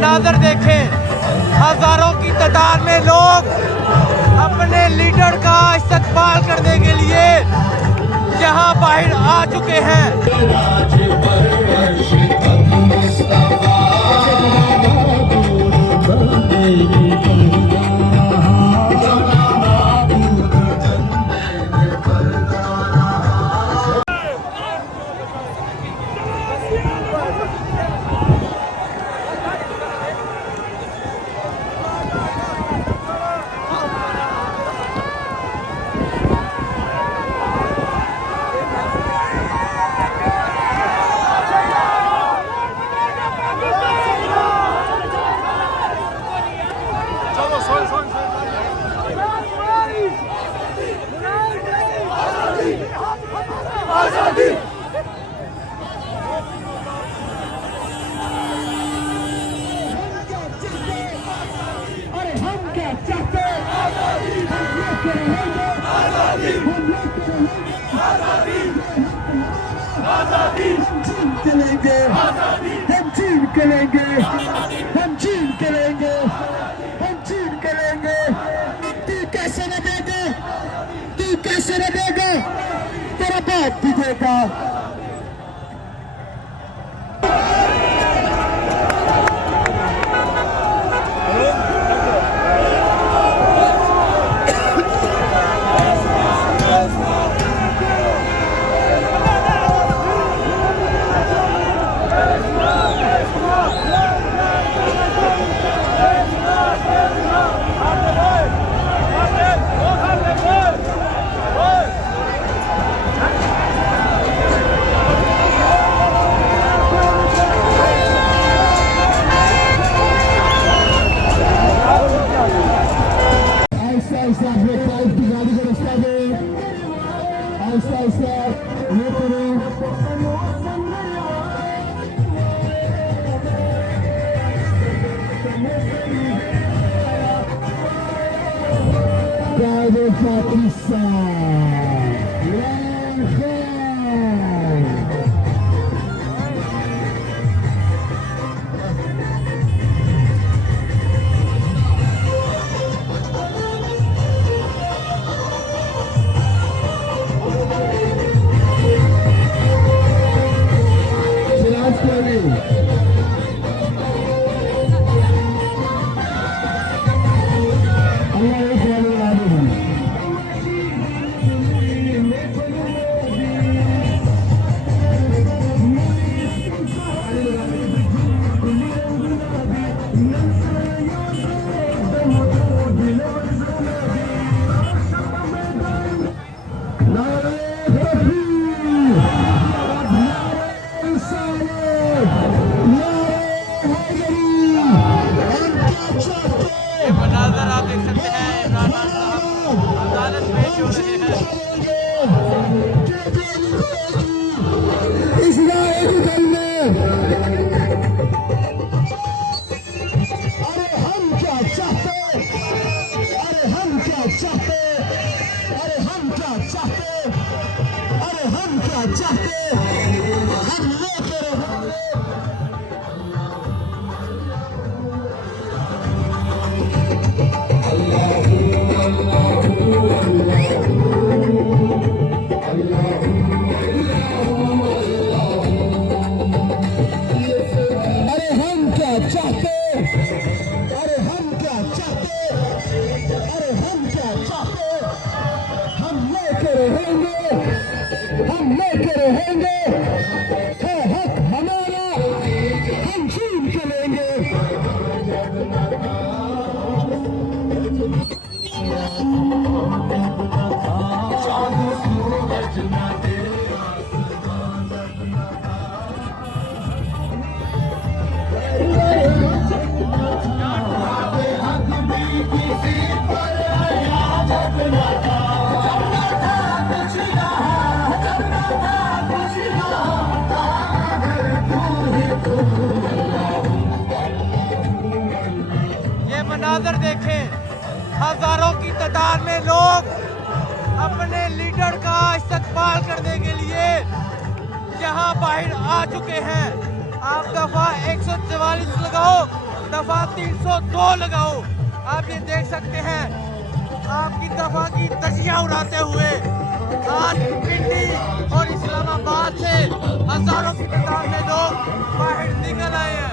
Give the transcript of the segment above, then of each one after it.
मनाजर देखें, हजारों की तादाद में लोग अपने लीडर का इस्तकबाल करने के लिए यहाँ बाहर आ चुके हैं। कैसे रहेगा तेरा बाप भी देगा। मनाजर देखें, हजारों की तादाद में लोग अपने लीडर का इस्तकबाल करने के लिए यहाँ बाहर आ चुके हैं। आप दफा 144 लगाओ, दफा 302 लगाओ। आप ये देख सकते हैं आपकी दफा की तजियां उड़ाते हुए आज पिंडी और इस्लामाबाद से हजारों की तादाद में लोग बाहर निकल आए हैं।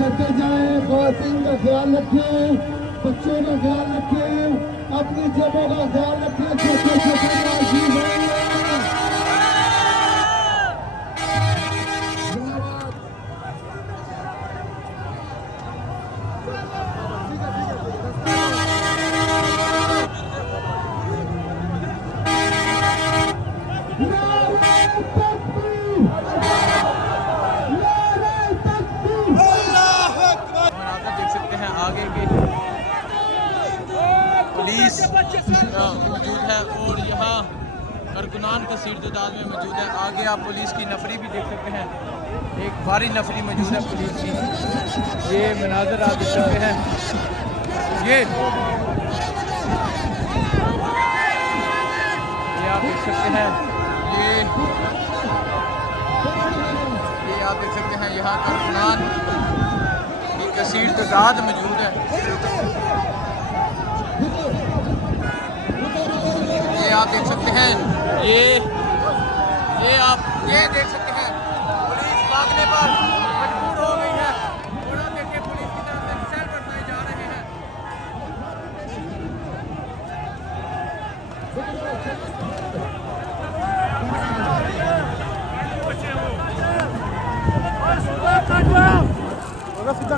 बच्चे जाए, खातिन का ख्याल रखें, बच्चों का ख्याल रखें, अपनी जेबों का ख्याल रखें, छोटे छोटे राशि आगे की पुलिस मौजूद है और यहाँ कारकुनान का सीट तादाद में मौजूद है। आगे आप पुलिस की नफरी भी देख सकते हैं, एक भारी नफरी मौजूद है पुलिस की। ये मनाजर आप देख सकते हैं, ये आप देख सकते हैं, ये आप देख सकते हैं यहाँ कारकुनान कसीर तादाद मौजूद है। ये आप देख सकते हैं, ये आप ये देख सकते हैं पुलिस भागने पर